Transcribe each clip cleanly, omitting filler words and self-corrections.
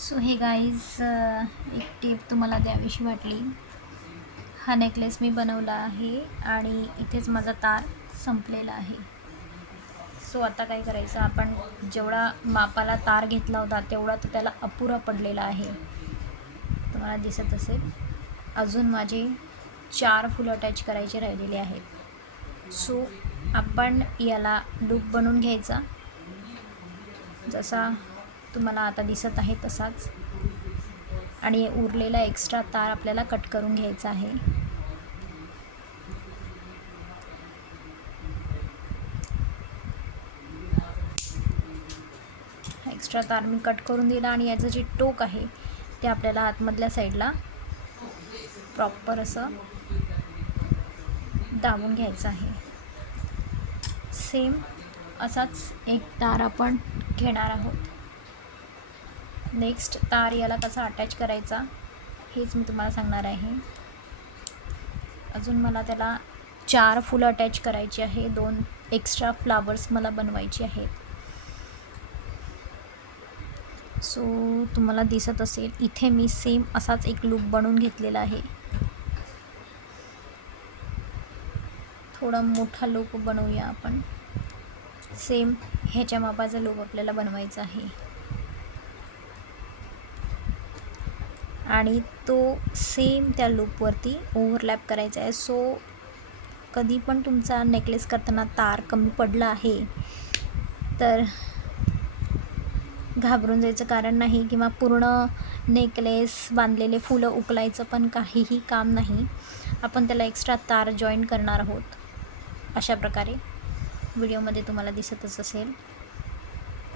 So हे guys, एक tip तुम्हाला द्यावीशी वाटली. हा नेकलेस मी बनवला आहे आणि इथेच माझा तार संपलेला आहे. सो आता काय करायचं, आपण जेवढा मापाला तार घेतला होता तेवढा तर त्याला अपुरा पडलेला आहे. तुम्हाला दिसत असेल, अजून माझे 4 फुलं अटॅच करायचे राहिलेले आहेत. सो आपण याला लूप बनवून घ्यायचा, जसा तुम्हाला आता दिसत आहे तसाच, आणि उरलेला एक्स्ट्रा तार आपल्याला कट करून घ्यायचा आहे. एक्स्ट्रा तार मी कट करून दिला आणि याचं जे टोक आहे ते आपल्याला आतमधल्या साईडला प्रॉपर असं दाबून घ्यायचं आहे. सेम असाच एक तार आपण घेणार आहोत. नेक्स्ट तार याला कसा अटॅच करायचा हेच मी तुम्हाला सांगणार आहे. अजून मला त्याला 4 फुलं अटॅच करायची आहे. 2 एक्स्ट्रा फ्लावर्स मला बनवायचे आहेत. सो तुम्हाला दिसत असेल, इथे मी सेम असाच एक लूप बनवून घेतलेला आहे. थोडा मोठा लूप बनवूया आपण. सेम ह्याच्या मापाचा लूप आपल्याला बनवायचा आहे आणि तो सेम त्या लूपवरती ओव्हरलॅप करायचा आहे. सो कधी पण तुमचा नेकलेस करताना तार कमी पडला आहे तर घाबरून जायचं कारण नाही, किंवा पूर्ण नेकलेस बांधलेले फुलं उकलायचं पण काहीही काम नाही. आपण त्याला एक्स्ट्रा तार जॉईन करणार आहोत. अशा प्रकारे व्हिडिओमध्ये तुम्हाला दिसतच असेल,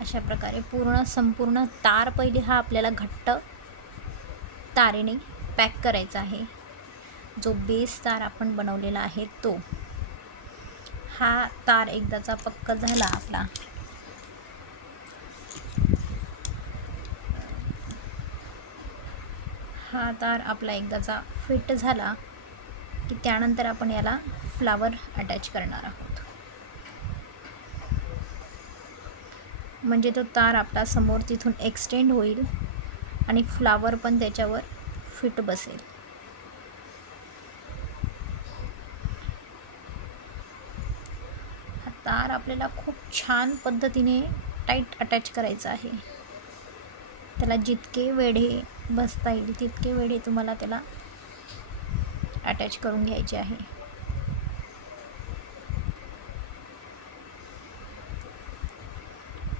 अशा प्रकारे संपूर्ण तार पहिले हा आपल्याला घट्ट तारेने पॅक करायचा आहे. जो बेस तार आपण बनवलेला आहे तो, हा तार एकदाचा पक्का झाला आपला, हा तार आपला एकदाचा फिट झाला की त्यानंतर आपण याला फ्लावर अटॅच करणार आहोत. म्हणजे तो तार आपला समोर तिथून एक्सटेंड होईल आणि फ्लावर पण त्याच्यावर फिट बसेल. हा तार आपल्याला खूप छान पद्धतीने टाईट अटॅच करायचा आहे. त्याला जितके वेढे बसता येईल तितके वेढे तुम्हाला त्याला अटॅच करून घ्यायचे आहे.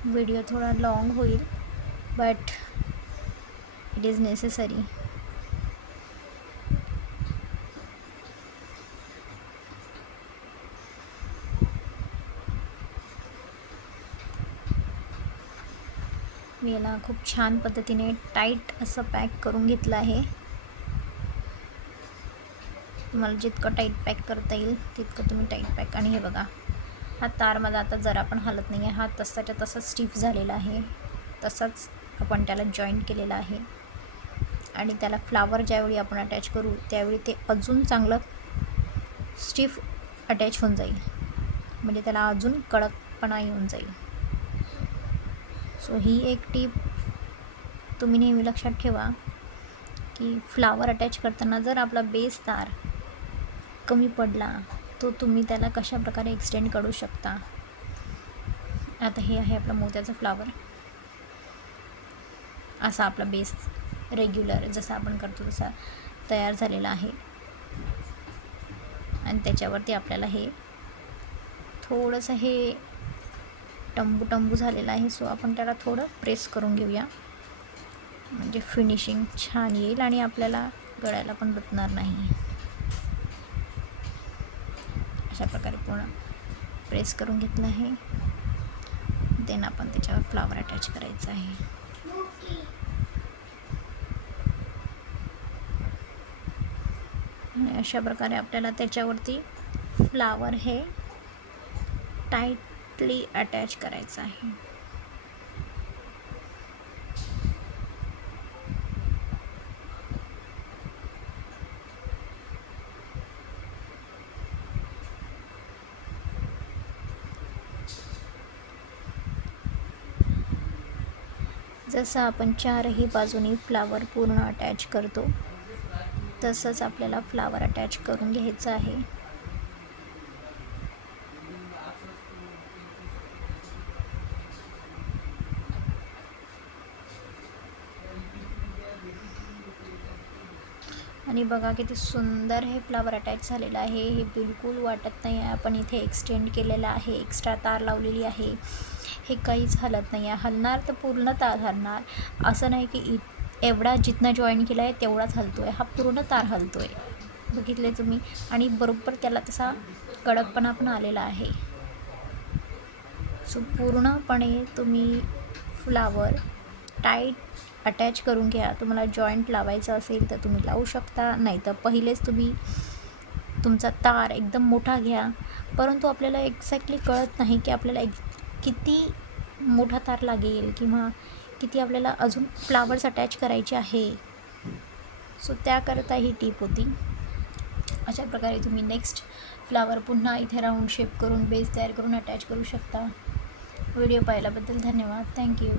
व्हिडिओ थोडा लॉंग होईल, बट इट इज नेसेसरी. मी याला खूप छान पद्धतीने टाईट असं पॅक करून घेतलं आहे. तुम्हाला जितकं टाईट पॅक करता येईल तितकं तुम्ही टाईट पॅक. आणि हे बघा, हा तार माझा आता जरा पण हलत नाही आहे. हा तसाच्या तसा स्टिफ झालेला आहे. तसाच आपण त्याला जॉईंट केलेला आहे आणि त्याला फ्लावर ज्यावेळी आपण अटॅच करू त्यावेळी ते अजून चांगलं स्टिफ अटॅच होऊन जाईल, म्हणजे त्याला अजून कडकपणा येऊन जाईल. सो ही एक टीप तुम्ही नेहमी लक्षात ठेवा की फ्लावर अटॅच करताना जर आपला बेस तार कमी पडला तो तुम्ही त्याला कशा प्रकारे एक्सटेंड करू शकता. आता हे आहे आपला मोत्याचा फ्लावर. असा आपला बेस रेग्युलर जसा आपण करतो तसा तयार झालेला आहे आणि त्याच्यावरती आपल्याला हे थोडंसं हे टंबू झालेलं आहे. सो आपण त्याला थोडं प्रेस करून घेऊया, म्हणजे फिनिशिंग छान येईल आणि आपल्याला गळ्याला पण रुतणार नाही. अशा प्रकारे पूर्ण प्रेस करून घेतलं आहे. देन आपण त्याच्यावर फ्लावर अटॅच करायचं आहे. आणि अशा प्रकारे आपल्याला त्याच्यावरती फ्लावर हे टाईटली अटॅच करायचं आहे. जसं आपण चारही बाजूनी फ्लावर पूर्ण अटॅच करतो तसंच आपल्याला फ्लावर अटॅच करून घ्यायचं आहे. आणि बघा किती सुंदर हे फ्लावर अटॅच झालेलं आहे. हे बिलकुल वाटत नाही आहे आपण इथे एक्सटेंड केलेलं आहे, एक्स्ट्रा तार लावलेली आहे. हे काहीच हलत नाही आहे. हलणार तर पूर्ण तार हलणार, असं नाही की एवढा जिथनं जॉईन केला आहे तेवढाच हलतो आहे. हा पूर्ण तार हलतो आहे, बघितले तुम्ही. आणि बरोबर त्याला तसा कडकपणा पण आलेला आहे. सो पूर्णपणे तुम्ही फ्लावर टाईट अटॅच करून घ्या. तुम्हाला जॉईंट लावायचं असेल तर तुम्ही लावू शकता, नाही तर पहिलेच तुम्ही तुमचा तार एकदम मोठा घ्या. परंतु आपल्याला एक्झॅक्टली कळत नाही की आपल्याला किती मोठा तार लागेल किंवा किती आपल्याला अजून फ्लावर्स अटॅच करायचे आहे. सो त्याकरता ही टीप होती. अशा प्रकारे तुम्ही नेक्स्ट फ्लावर पुन्हा इथे राऊंड शेप करून बेस तयार करून अटॅच करू शकता. व्हिडिओ पाहिल्याबद्दल धन्यवाद. थँक्यू.